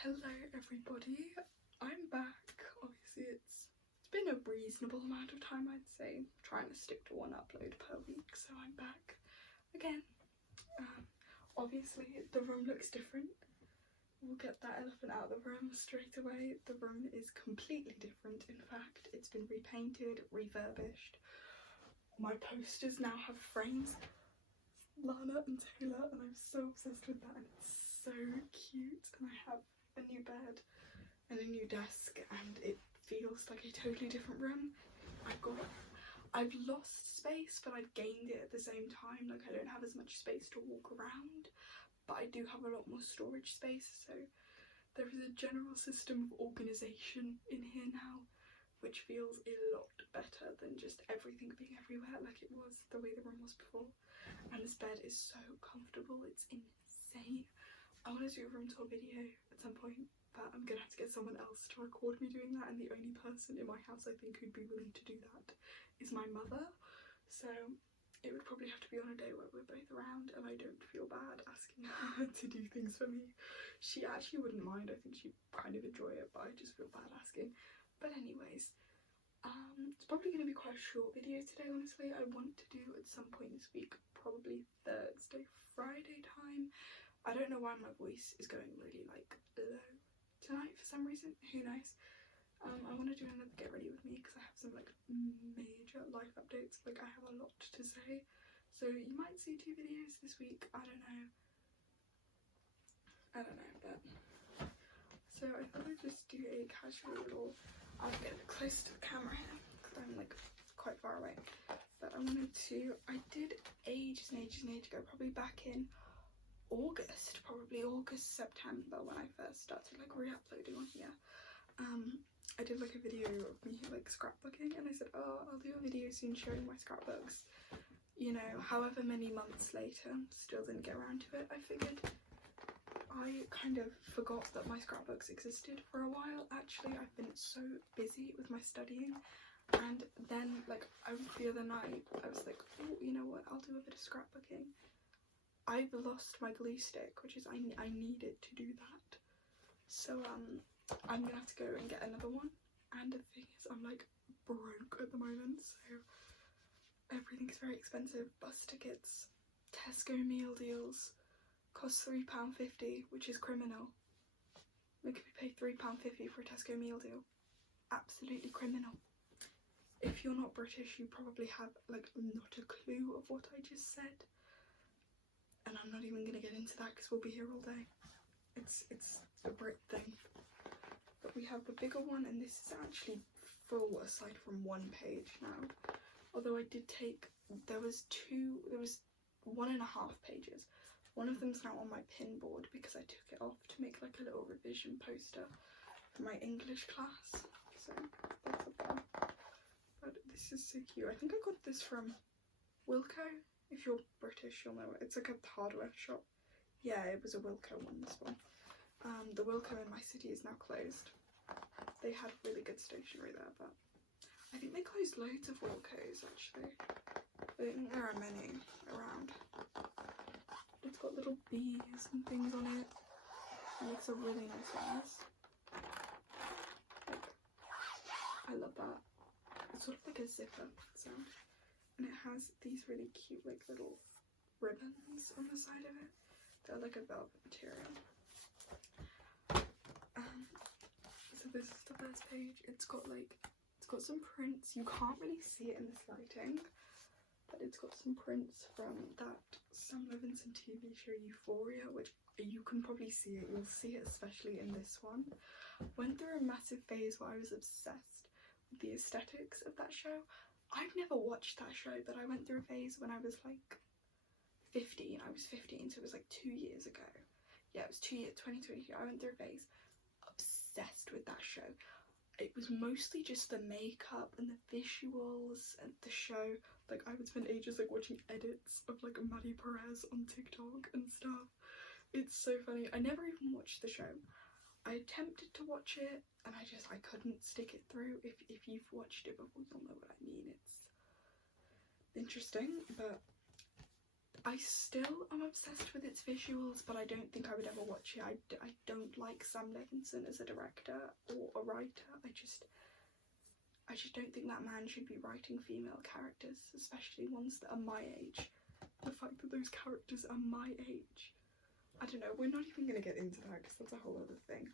Hello everybody, I'm back. Obviously it's been a reasonable amount of time, I'd say. I'm trying to stick to one upload per week, so I'm back again. Obviously the room looks different. We'll get that elephant out of the room straight away. The room is completely different. In fact, it's been repainted, refurbished. My posters now have frames. Lana and Taylor, and I'm so obsessed with that, and it's so cute. And I have a new bed and a new desk, and it feels like a totally different room. I've lost space, but I've gained it at the same time. Like, I don't have as much space to walk around, but I do have a lot more storage space, so there is a general system of organisation in here now, which feels a lot better than just everything being everywhere like it was the way the room was before. And this bed is so comfortable, it's insane. I want to do a room tour video at some point, but I'm gonna have to get someone else to record me doing that, and the only person in my house I think who'd be willing to do that is my mother. So it would probably have to be on a day where we're both around and I don't feel bad asking her to do things for me. She actually wouldn't mind, I think she'd kind of enjoy it, but I just feel bad asking. But anyways, it's probably going to be quite a short video today, honestly. I want to do at some point this week, probably Thursday, Friday time. I don't know why my voice is going really like low tonight for some reason, who knows. I want to do another get ready with me because I have some like major life updates. Like, I have a lot to say, so you might see 2 videos this week. I don't know, but so I thought I'd just do a casual little, I'll get a bit close to the camera here because I'm like quite far away. But I did ages and ages ago, probably back in August, September, when I first started like re-uploading on here. I did like a video of me like scrapbooking, and I said, oh, I'll do a video soon showing my scrapbooks. You know, however many months later, still didn't get around to it. I figured I kind of forgot that my scrapbooks existed for a while. Actually, I've been so busy with my studying, and then like the other night I was like, oh, you know what, I'll do a bit of scrapbooking. I've lost my glue stick, which is I needed to do that, so I'm gonna have to go and get another one. And the thing is, I'm like broke at the moment, so everything's very expensive. Bus tickets, Tesco meal deals cost £3.50, which is criminal. Like, if you pay £3.50 for a Tesco meal deal, absolutely criminal. If you're not British, you probably have like not a clue of what I just said, and I'm not even gonna get into that because we'll be here all day. It's a Brit thing. But we have the bigger one, and this is actually full aside from 1 page now. Although I did take, there was 1.5 pages. One of them's now on my pin board because I took it off to make like a little revision poster for my English class. So that's up there. But this is so cute. I think I got this from Wilko. If you're British, you'll know it. It's like a hardware shop. Yeah, it was a Wilko one, this one. The Wilko in my city is now closed. They had really good stationery there, but I think they closed loads of Wilkos actually. I don't think there are many around. It's got little bees and things on it. It makes a really nice noise. Like, I love that. It's sort of like a zipper sound. And it has these really cute like little ribbons on the side of it. They're like a velvet material. So this is the first page. It's got some prints. You can't really see it in this lighting, but it's got some prints from that Sam Levinson TV show Euphoria, which you can probably see it. You'll see it especially in this one. Went through a massive phase where I was obsessed with the aesthetics of that show. I've never watched that show, but I went through a phase when I was like 15. I was 15, so it was like 2 years ago. Yeah, it was 2 years, 2022. I went through a phase obsessed with that show. It was mostly just the makeup and the visuals and the show. Like, I would spend ages like watching edits of like Maddie Perez on TikTok and stuff. It's so funny. I never even watched the show. I attempted to watch it and I couldn't stick it through. If you've watched it before, you'll know what I mean. It's interesting, but I still am obsessed with its visuals, but I don't think I would ever watch it. I don't like Sam Levinson as a director or a writer. I just don't think that man should be writing female characters, especially ones that are my age. The fact that those characters are my age. I don't know, we're not even going to get into that because that's a whole other thing.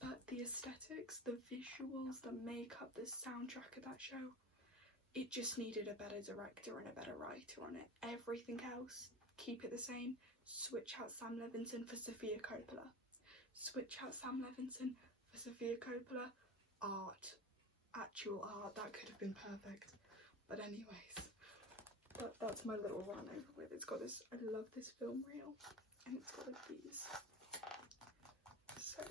But the aesthetics, the visuals, the makeup, the soundtrack of that show, it just needed a better director and a better writer on it. Everything else, keep it the same. Switch out Sam Levinson for Sofia Coppola. Switch out Sam Levinson for Sofia Coppola. Art. Actual art. That could have been perfect. But anyways, that's my little run over with. It's got this, I love this film reel. And it's got like these. So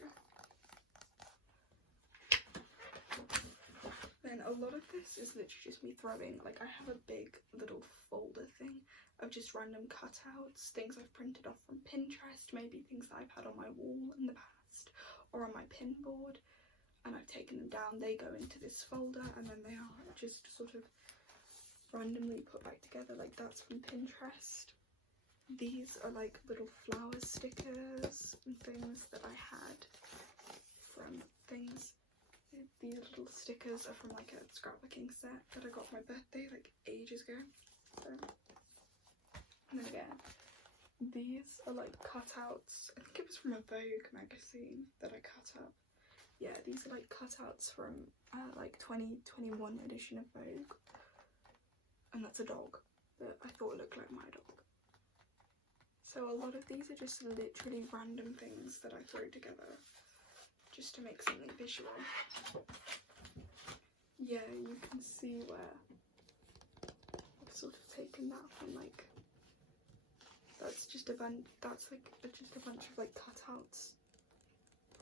then a lot of this is literally just me throwing, like I have a big little folder thing of just random cutouts, things I've printed off from Pinterest, maybe things that I've had on my wall in the past or on my pin board, and I've taken them down. They go into this folder and then they are just sort of randomly put back together. Like that's from Pinterest. These are like little flower stickers and things that I had from things. These little stickers are from like a scrapbooking set that I got for my birthday like ages ago. So, and then again, these are like cutouts. I think it was from a Vogue magazine that I cut up. Yeah, these are like cutouts from like 2021 edition of Vogue. And that's a dog that I thought looked like my dog. So a lot of these are just literally random things that I throw together just to make something visual. Yeah, you can see where I've sort of taken that from, like, that's just a bunch, that's like just a bunch of like cutouts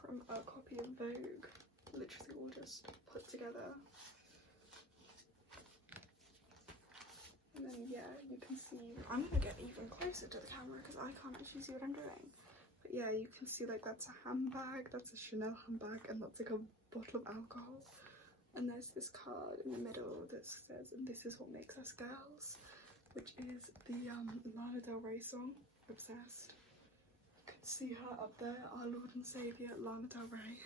from a copy of Vogue, literally all just put together. And then yeah, you can see, I'm gonna get even closer to the camera because I can't actually see what I'm doing. But yeah, you can see like that's a handbag, that's a Chanel handbag, and that's like a bottle of alcohol. And there's this card in the middle that says, "And this is what makes us girls," which is the Lana Del Rey song, Obsessed. You can see her up there, our Lord and Saviour, Lana Del Rey.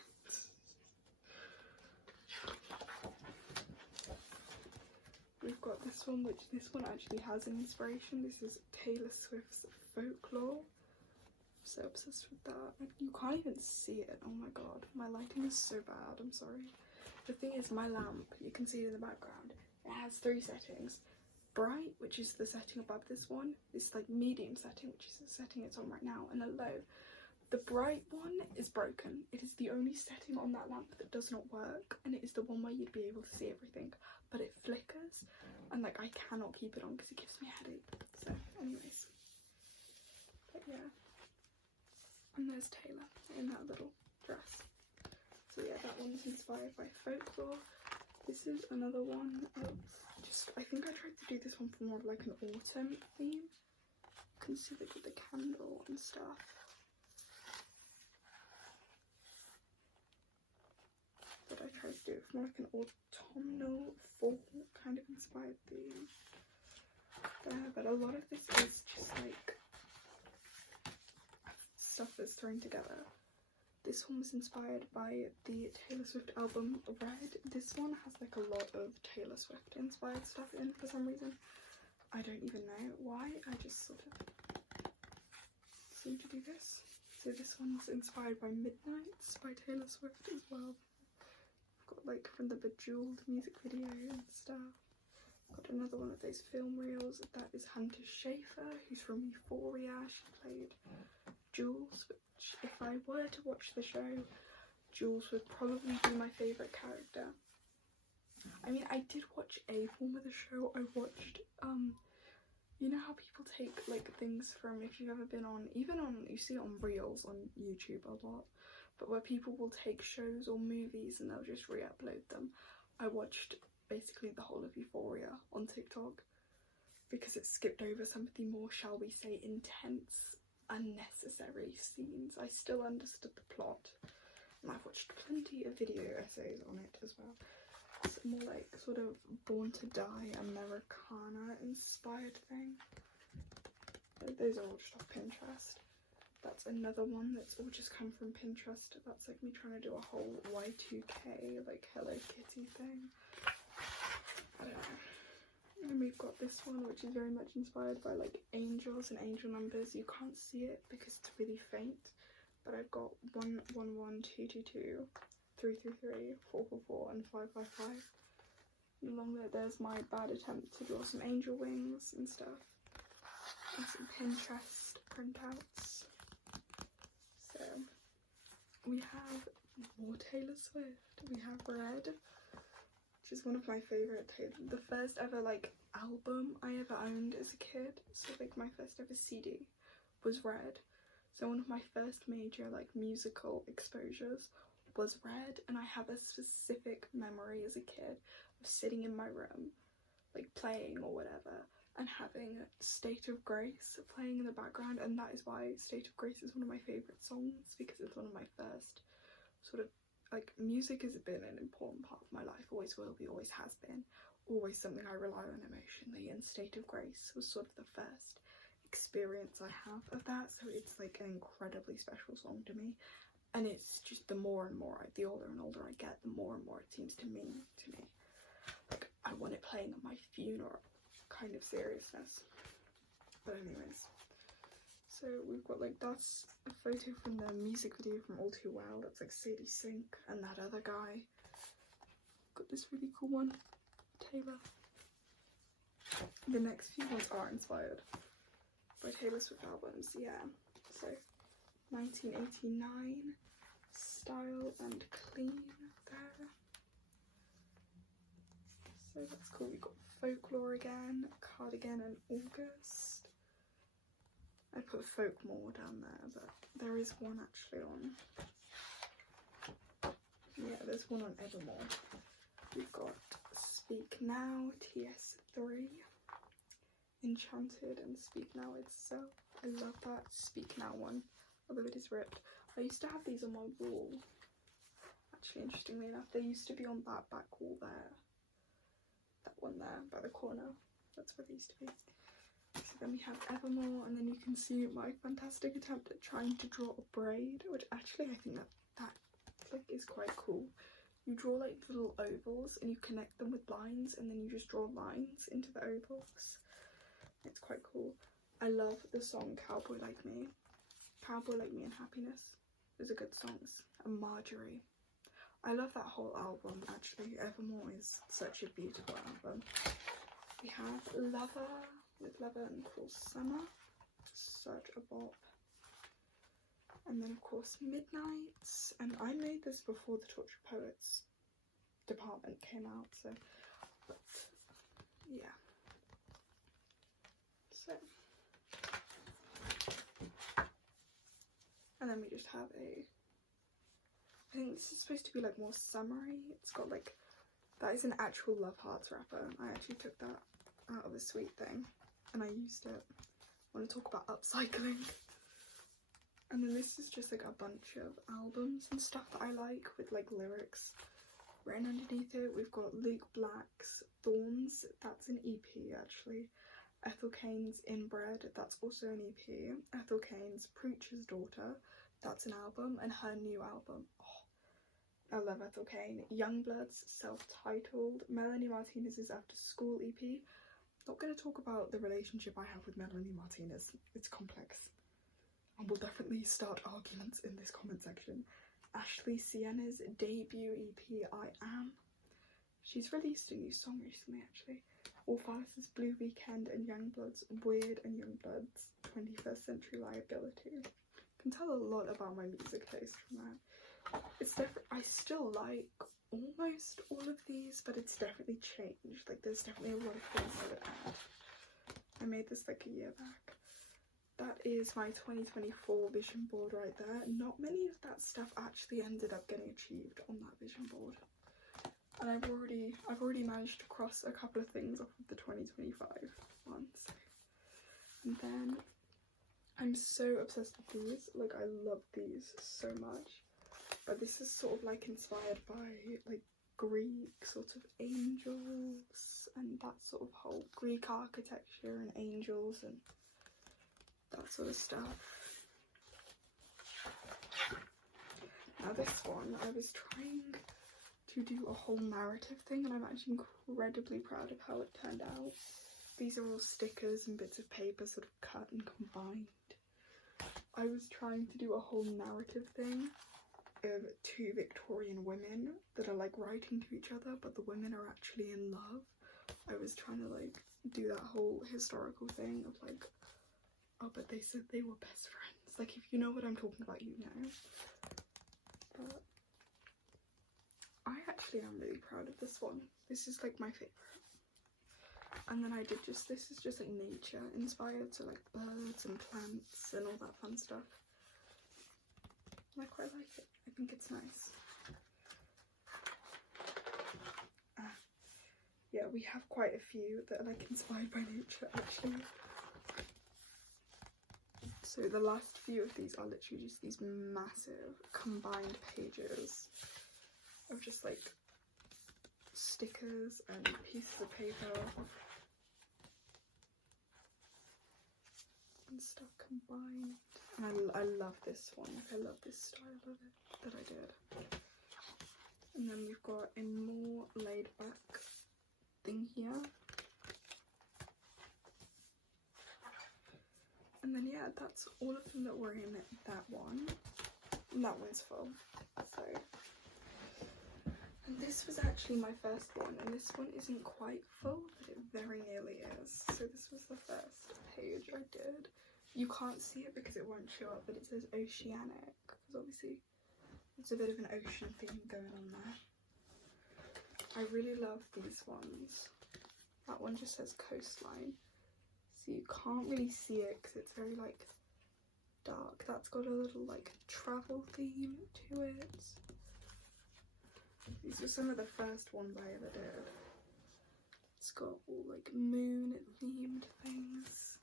We've got this one, which this one actually has an inspiration. This is Taylor Swift's Folklore. I'm so obsessed with that. Like, you can't even see it. Oh my god, my lighting is so bad, I'm sorry. The thing is, my lamp, you can see it in the background, it has 3 settings. Bright, which is the setting above this one, this like medium setting, which is the setting it's on right now, and a low. The bright one is broken. It is the only setting on that lamp that does not work, and it is the one where you'd be able to see everything, but it flickers, and like I cannot keep it on because it gives me a headache. So anyways, but yeah, and there's Taylor in that little dress. So yeah, that one's inspired by Folklore. This is another one of just, I think I tried to do this one for more of like an autumn theme. You can see it with the candle and stuff. But I tried to do it for more like an autumnal, fall kind of inspired theme. But a lot of this is just like stuff that's thrown together. This one was inspired by the Taylor Swift album Red. This one has like a lot of Taylor Swift inspired stuff in for some reason. I don't even know why, I just sort of seem to do this. So this one's inspired by Midnights by Taylor Swift as well. I've got like from the Bejeweled music video and stuff. Got another one of those film reels. That is Hunter Schafer, who's from Euphoria. She played Jules, which if I were to watch the show, Jules would probably be my favourite character. I mean, I did watch a form of the show. I watched, you know how people take like things from, if you've ever been on, even on, you see it on reels on YouTube a lot, but where people will take shows or movies and they'll just re-upload them. I watched basically the whole of Euphoria on TikTok because it skipped over some of the more, shall we say, intense, unnecessary scenes. I still understood the plot, and I've watched plenty of video essays on it as well. It's more like sort of Born to Die Americana inspired thing. Those are all just off Pinterest. That's another one that's all just come from Pinterest. That's like me trying to do a whole Y2K like Hello Kitty thing. I don't know. And we've got this one which is very much inspired by like angels and angel numbers. You can't see it because it's really faint, but I've got 1 1 1 2 2 2 3 3 3 4 4 4 and 5 5 5. And along there, there's my bad attempt to draw some angel wings and stuff, and some Pinterest printouts. So we have more Taylor Swift. We have Red, which is one of my favourite the first ever like album I ever owned as a kid. So like my first ever CD was Red. So one of my first major like musical exposures was Red, and I have a specific memory as a kid of sitting in my room like playing or whatever and having State of Grace playing in the background, and that is why State of Grace is one of my favourite songs, because it's one of my first sort of like, music has been an important part of my life, always will be, always has been, always something I rely on emotionally, and State of Grace was sort of the first experience I have of that, so it's like an incredibly special song to me. And it's just the more and more, the older and older I get, the more and more it seems to mean to me. Like, I want it playing at my funeral kind of seriousness. But anyways, so we've got like, that's a photo from the music video from All Too Well. That's like Sadie Sink and that other guy. Got this really cool one, Taylor. The next few ones are inspired by Taylor Swift albums, yeah. So 1989, Style and Clean there. So that's cool. We've got Folklore again, Cardigan and August. I put Folk more down there, but there is one actually on. Yeah, there's one on Evermore. We've got Speak Now, TS3, Enchanted and Speak Now itself. I love that Speak Now one, although it is ripped. I used to have these on my wall. Actually, interestingly enough, they used to be on that back wall there. That one there by the corner. That's where they used to be. So then we have Evermore, and then you can see my fantastic attempt at trying to draw a braid, which actually I think that like is quite cool. You draw like little ovals and you connect them with lines, and then you just draw lines into the ovals. It's quite cool. I love the song Cowboy Like Me. Cowboy Like Me and Happiness. Those are good songs. And Marjorie. I love that whole album actually. Evermore is such a beautiful album. We have Lover with Lover and Cruel Summer. Such a bop. And then of course Midnights. And I made this before the Tortured Poets department came out, so but yeah. So and then we just have I think this is supposed to be like more summery. It's got like, that is an actual Love Hearts wrapper. I actually took that out of a sweet thing and I used it. I want to talk about upcycling. And then this is just like a bunch of albums and stuff that I like with like lyrics written underneath it. We've got Luke Black's Thorns, that's an EP actually. Ethel Cain's Inbred, that's also an EP. Ethel Cain's Preacher's Daughter, that's an album, and her new album. Oh, I love Ethel Cain. Youngblood's self-titled. Melanie Martinez's After School EP. Not going to talk about the relationship I have with Melanie Martinez. It's complex. And we'll definitely start arguments in this comment section. Ashley Sienna's debut EP, I Am. She's released a new song recently actually. Orphalus's Blue Weekend and Youngblood's Weird and Youngblood's 21st Century Liability. I can tell a lot about my music taste from that. It's different. I still like almost all of these, but it's definitely changed. Like there's definitely a lot of things I would add. I made this like a year back. That is my 2024 vision board right there. Not many of that stuff actually ended up getting achieved on that vision board. And I've already managed to cross a couple of things off of the 2025 ones. And then I'm so obsessed with these. Like I love these so much. But this is sort of like inspired by like Greek sort of angels and that sort of whole Greek architecture and angels, and that sort of stuff. Now this one, I was trying to do a whole narrative thing, and I'm actually incredibly proud of how it turned out. These are all stickers and bits of paper sort of cut and combined. I was trying to do a whole narrative thing of two Victorian women that are like writing to each other, but the women are actually in love. I was trying to like do that whole historical thing of like, oh, but they said they were best friends. Like, if you know what I'm talking about, you know. But I actually am really proud of this one. This is like my favourite. And then I did just, this is just like nature inspired, so like birds and plants and all that fun stuff. And I quite like it. I think it's nice. Yeah, we have quite a few that are like inspired by nature actually. So the last few of these are literally just these massive combined pages of just like stickers and pieces of paper and stuff combined. And I love this one. Like, I love this style of it that I did. And then we've got a more laid back thing here. And then yeah, that's all of them that were in that one. And that one's full. So, and this was actually my first one, and this one isn't quite full, but it very nearly is. So this was the first page I did. You can't see it because it won't show up, but it says oceanic, because obviously it's a bit of an ocean theme going on there. I really love these ones. That one just says coastline, so you can't really see it because it's very like dark. That's got a little like travel theme to it. These were some of the first ones I ever did. It's got all like moon themed things.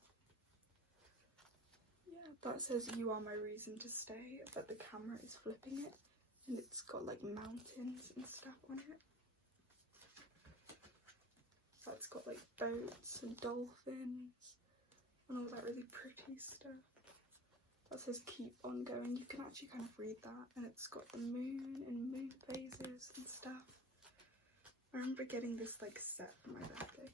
Yeah, that says you are my reason to stay, but the camera is flipping it, and it's got like mountains and stuff on it. That's got like boats and dolphins and all that really pretty stuff. That says keep on going. You can actually kind of read that, and it's got the moon and moon phases and stuff. I remember getting this like set for my birthday.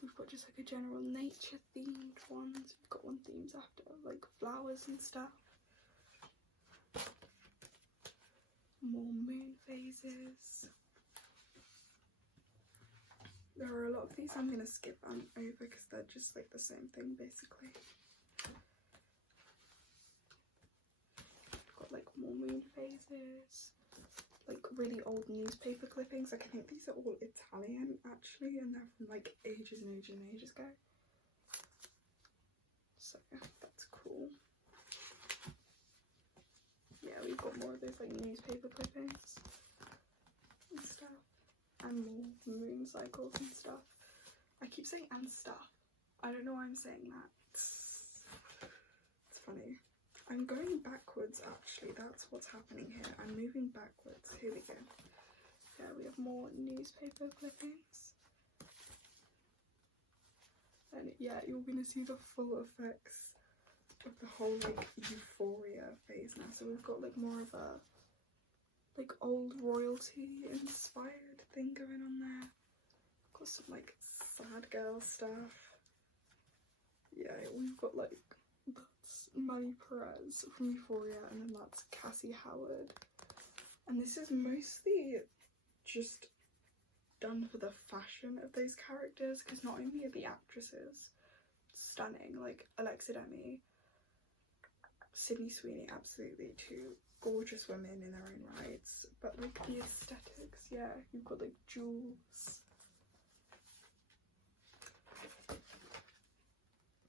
We've got just like a general nature themed ones. We've got one themed after like flowers and stuff. More moon phases. There are a lot of these I'm going to skip over because they're just like the same thing basically. Got like more moon phases, like really old newspaper clippings. Like I think these are all Italian actually, and they're from like ages and ages and ages ago. So that's cool. Yeah, we've got more of those like newspaper clippings and stuff. And more moon cycles and stuff. I keep saying and stuff. I don't know why I'm saying that. It's funny. I'm going backwards actually. That's what's happening here. I'm moving backwards. Here we go. Yeah, we have more newspaper clippings. And yeah, you're going to see the full effects of the whole like euphoria phase now. So we've got like more of a like old royalty inspired thing going on there. Got some like sad girl stuff. Yeah, we've got like, that's Maddie Perez from Euphoria, and then that's Cassie Howard. And this is mostly just done for the fashion of those characters, because not only are the actresses stunning, like Alexa Demi, Sydney Sweeney, absolutely two gorgeous women in their own rights, but like the aesthetics, yeah, you've got like jewels,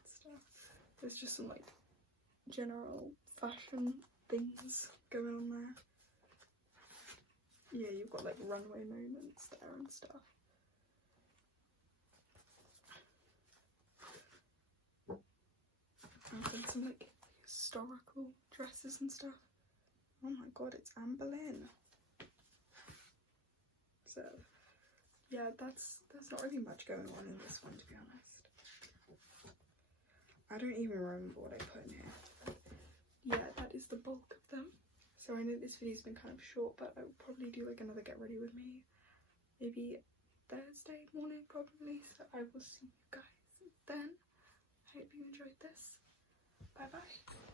stuff. There's just some like general fashion things going on there. Yeah, you've got like runway moments there and stuff. And then some like historical dresses and stuff. Oh my god, it's Anne Boleyn. So yeah, there's not really much going on in this one, to be honest. I don't even remember what I put in here. But yeah, that is the bulk of them. So I know this video's been kind of short, but I will probably do like another get ready with me maybe Thursday morning probably. So I will see you guys then. I hope you enjoyed this. Bye bye.